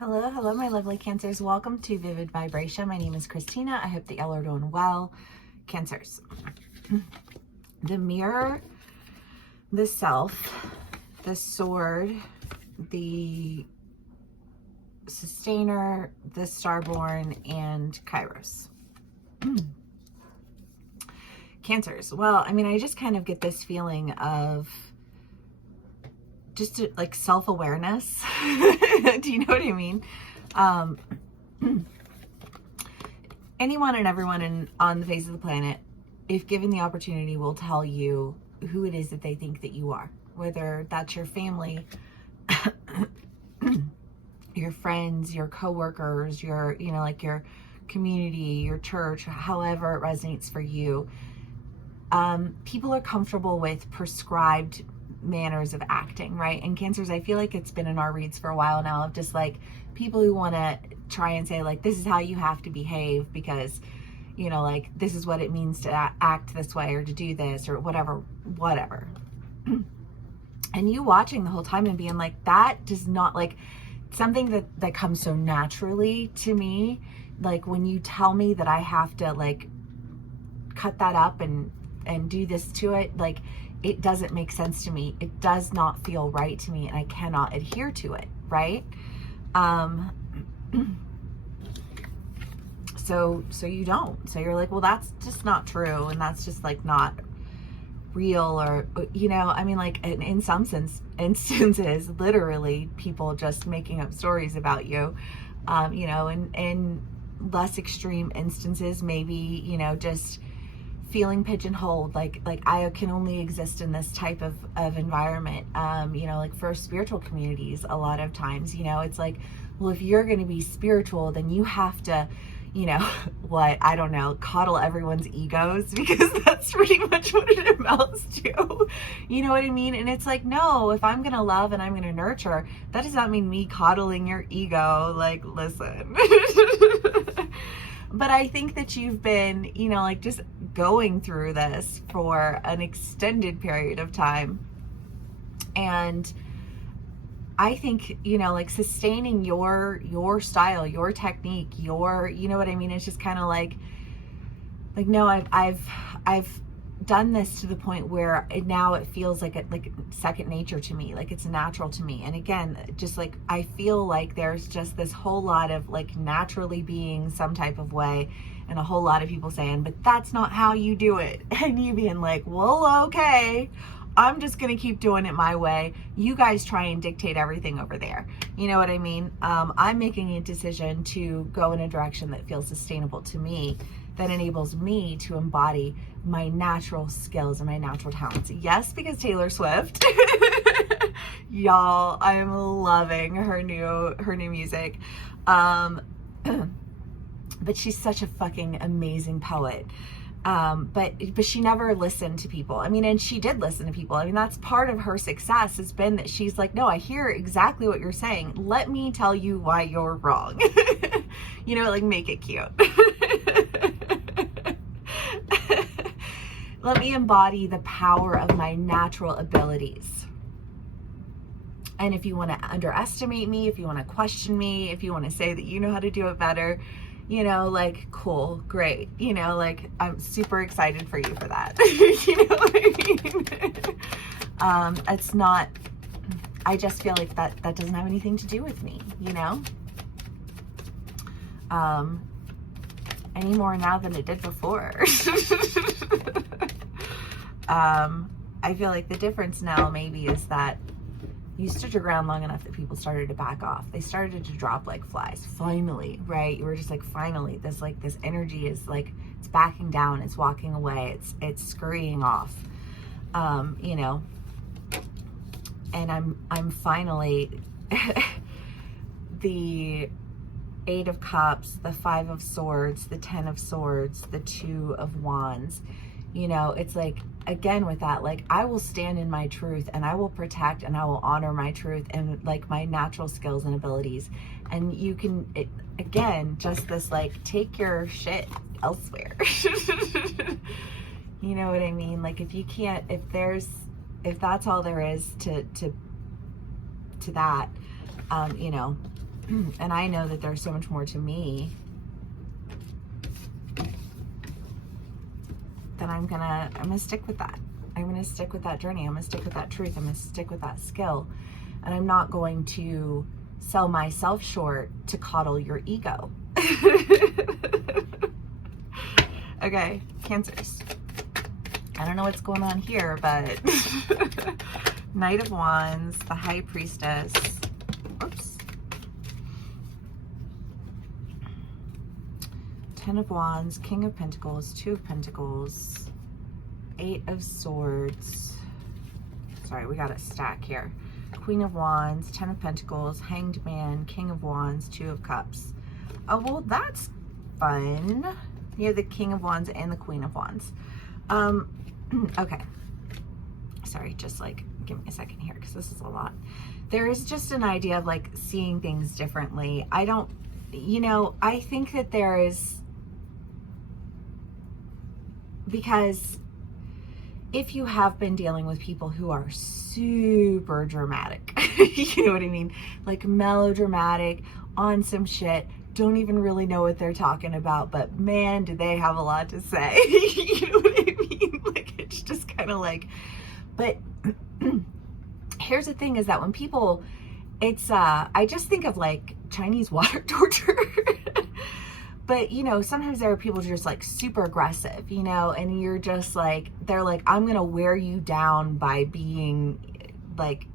Hello, hello, my lovely Cancers. Welcome to Vivid Vibration. My name is Christina. I hope that y'all are doing well. Cancers. The mirror, the self, the sword, the sustainer, the starborn, and Kairos. Cancers. Well, I mean, I just kind of get this feeling of just like self-awareness. Do you know what I mean? Anyone and everyone on the face of the planet, if given the opportunity, will tell you who it is that they think that you are, whether that's your family, your friends, your coworkers, your, like your community, your church, however it resonates for you. People are comfortable with prescribed manners of acting, right? And Cancers, I feel like it's been in our reads for a while now of just like people who want to try and say like, this is how you have to behave because, like this is what it means to act this way or to do this or whatever. And you watching the whole time and being like, that does not, like, something that comes so naturally to me. Like when you tell me that I have to like cut that up and do this to it, like it doesn't make sense to me. It does not feel right to me and I cannot adhere to it, right? So you don't. So you're like, well, that's just not true and that's just like not real, or I mean, like in some instances literally people just making up stories about you, in less extreme instances maybe just feeling pigeonholed, like I can only exist in this type of environment. Like for spiritual communities, a lot of times, it's like, well, if you're going to be spiritual, then you have to, I don't know, coddle everyone's egos, because that's pretty much what it amounts to. You know what I mean? And it's like, no, if I'm going to love and I'm going to nurture, that does not mean me coddling your ego. Like, listen. But I think that you've been, like just going through this for an extended period of time. And I think, like sustaining your style, your technique, your, what I mean? It's just kind of like, no, I've done this to the point where now it feels like second nature to me, like it's natural to me. And again, just like I feel like there's just this whole lot of like naturally being some type of way, and a whole lot of people saying, but that's not how you do it. And you being like, well, okay, I'm just gonna keep doing it my way. You guys try and dictate everything over there. You know what I mean? I'm making a decision to go in a direction that feels sustainable to me, that enables me to embody my natural skills and my natural talents. Yes, because Taylor Swift, y'all, I'm loving her new music. But she's such a fucking amazing poet. But she never listened to people. I mean, and she did listen to people. I mean, that's part of her success has been that she's like, no, I hear exactly what you're saying. Let me tell you why you're wrong. Like make it cute. Let me embody the power of my natural abilities. And if you want to underestimate me, if you want to question me, if you want to say that you know how to do it better, like, cool, great. Like, I'm super excited for you for that. You know what I mean? It's not, I just feel like that doesn't have anything to do with me, any more now than it did before. I feel like the difference now maybe is that you stood your ground long enough that people started to back off. They started to drop like flies. Finally, right? You were just like, finally, this energy is like, it's backing down, it's walking away, it's scurrying off. And I'm finally the 8 of Cups, the 5 of Swords, the 10 of Swords, the 2 of Wands. It's like, again, with that, like, I will stand in my truth and I will protect and I will honor my truth and like my natural skills and abilities. And you can, again, just this, like, take your shit elsewhere. You know what I mean? Like, if you can't, if that's all there is to that, and I know that there's so much more to me, then I'm gonna stick with that. I'm gonna stick with that journey. I'm gonna stick with that truth. I'm gonna stick with that skill. And I'm not going to sell myself short to coddle your ego. Okay, Cancers. I don't know what's going on here, but Knight of Wands, the High Priestess. Oops. Ten of Wands, King of Pentacles, Two of Pentacles, Eight of Swords. Sorry, we got a stack here. Queen of Wands, Ten of Pentacles, Hanged Man, King of Wands, Two of Cups. Oh, well, that's fun. You have the King of Wands and the Queen of Wands. Okay. Sorry, just like, give me a second here, because this is a lot. There is just an idea of like seeing things differently. I don't, you know, I think that there is, because if you have been dealing with people who are super dramatic, you know what I mean? Like melodramatic, on some shit, don't even really know what they're talking about, but man, do they have a lot to say. You know what I mean? Like, it's just kind of like, but here's the thing is that when people, it's, I just think of like Chinese water torture. But, you know, sometimes there are people just like super aggressive, you know, and you're just like, they're like, I'm going to wear you down by being like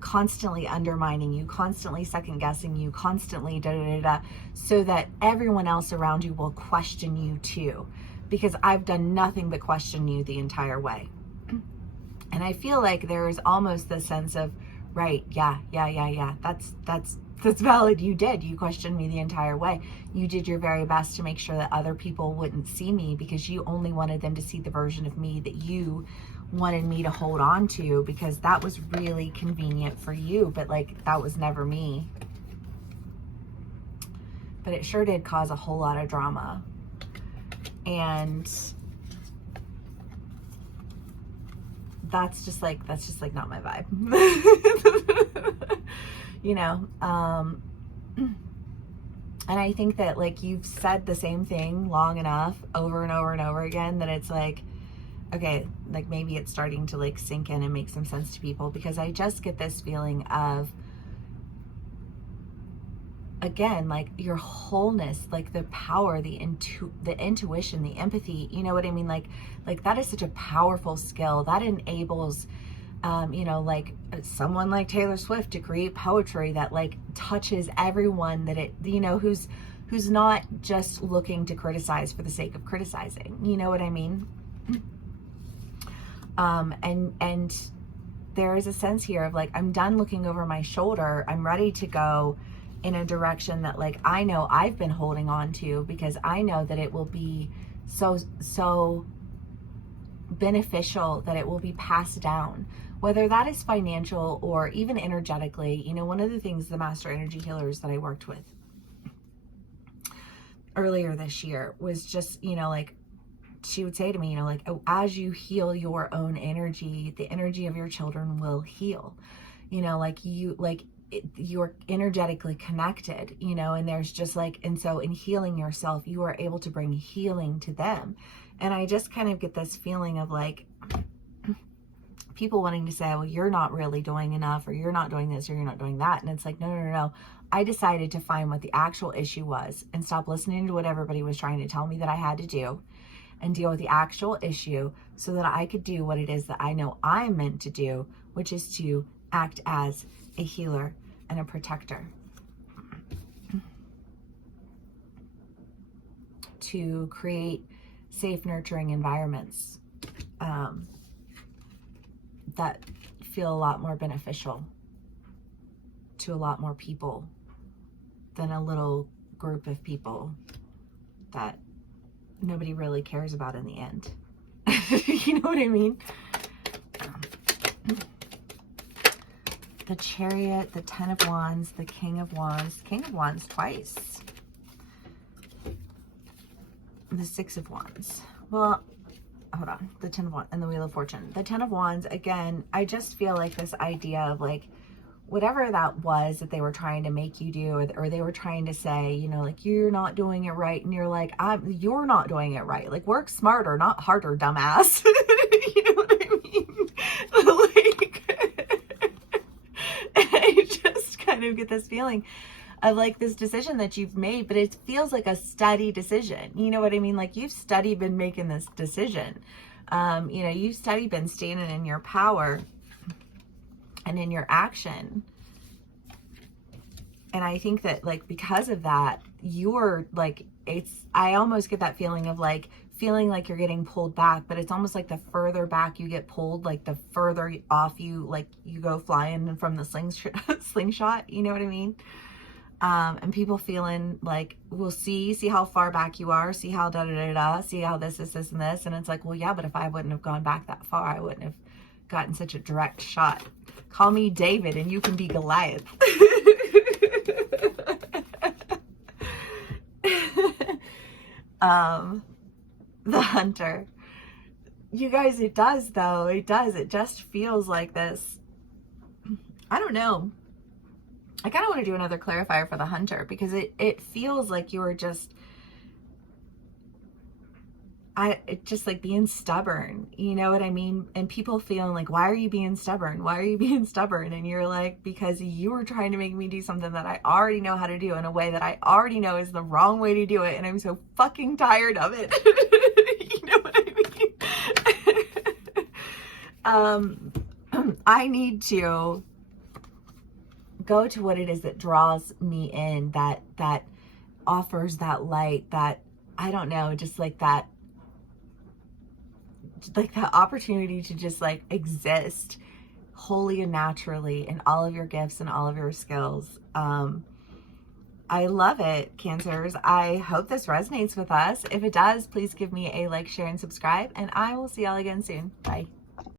constantly undermining you, constantly second guessing you, constantly da da da da, so that everyone else around you will question you too, because I've done nothing but question you the entire way. And I feel like there is almost the sense of, right, yeah, that's valid. You did. You questioned me the entire way. You did your very best to make sure that other people wouldn't see me, because you only wanted them to see the version of me that you wanted me to hold on to, because that was really convenient for you, but like that was never me. But it sure did cause a whole lot of drama. And that's just like not my vibe. You know, and I think that like you've said the same thing long enough over and over and over again that it's like, okay, like maybe it's starting to like sink in and make some sense to people, because I just get this feeling of, again, like your wholeness, like the power, the intuition, the empathy, you know what I mean? Like that is such a powerful skill that enables, you know, like someone like Taylor Swift to create poetry that like touches everyone, that it, you know, who's not just looking to criticize for the sake of criticizing, you know what I mean? And there is a sense here of like, I'm done looking over my shoulder. I'm ready to go in a direction that like I know I've been holding on to, because I know that it will be so beneficial, that it will be passed down, whether that is financial or even energetically. You know, one of the things the master energy healers that I worked with earlier this year was just, you know, like she would say to me, you know, like, oh, as you heal your own energy, the energy of your children will heal, you know, like you're energetically connected, you know, and there's just like, and so in healing yourself, you are able to bring healing to them. And I just kind of get this feeling of like people wanting to say, well, you're not really doing enough, or you're not doing this, or you're not doing that. And it's like, no. I decided to find what the actual issue was and stop listening to what everybody was trying to tell me that I had to do, and deal with the actual issue so that I could do what it is that I know I'm meant to do, which is to act as a healer and a protector, to create safe, nurturing environments that feel a lot more beneficial to a lot more people than a little group of people that nobody really cares about in the end. You know what I mean? The Chariot, the Ten of Wands, the King of Wands twice. The Six of Wands. Well, hold on, the Ten of Wands and the Wheel of Fortune. The Ten of Wands, again, I just feel like this idea of like, whatever that was that they were trying to make you do, or they were trying to say, you know, like, you're not doing it right. And you're like, you're not doing it right. Like, work smarter, not harder, dumbass. You know what I mean? Like, I just kind of get this feeling of like this decision that you've made, but it feels like a steady decision. You know what I mean? Like, you've steady been making this decision. You know, you've steady been standing in your power and in your action. And I think that like, because of that, you're like, I almost get that feeling of like, feeling like you're getting pulled back, but it's almost like the further back you get pulled, like the further off you, like you go flying from the slingshot, you know what I mean? And people feeling like, we'll see how far back you are, see how see how this, and this. And it's like, well, yeah, but if I wouldn't have gone back that far, I wouldn't have gotten such a direct shot. Call me David and you can be Goliath. The Hunter. You guys, it does though. It does. It just feels like this. I don't know. I kind of want to do another clarifier for the Hunter, because it feels like you're just, it's just like being stubborn, you know what I mean? And people feeling like, why are you being stubborn? Why are you being stubborn? And you're like, because you were trying to make me do something that I already know how to do in a way that I already know is the wrong way to do it. And I'm so fucking tired of it. You know what I mean? I need to go to what it is that draws me in, that offers that light, that, I don't know, just like that opportunity to just like exist wholly and naturally in all of your gifts and all of your skills. I love it, Cancers. I hope this resonates with us. If it does, please give me a like, share, and subscribe, and I will see y'all again soon. Bye.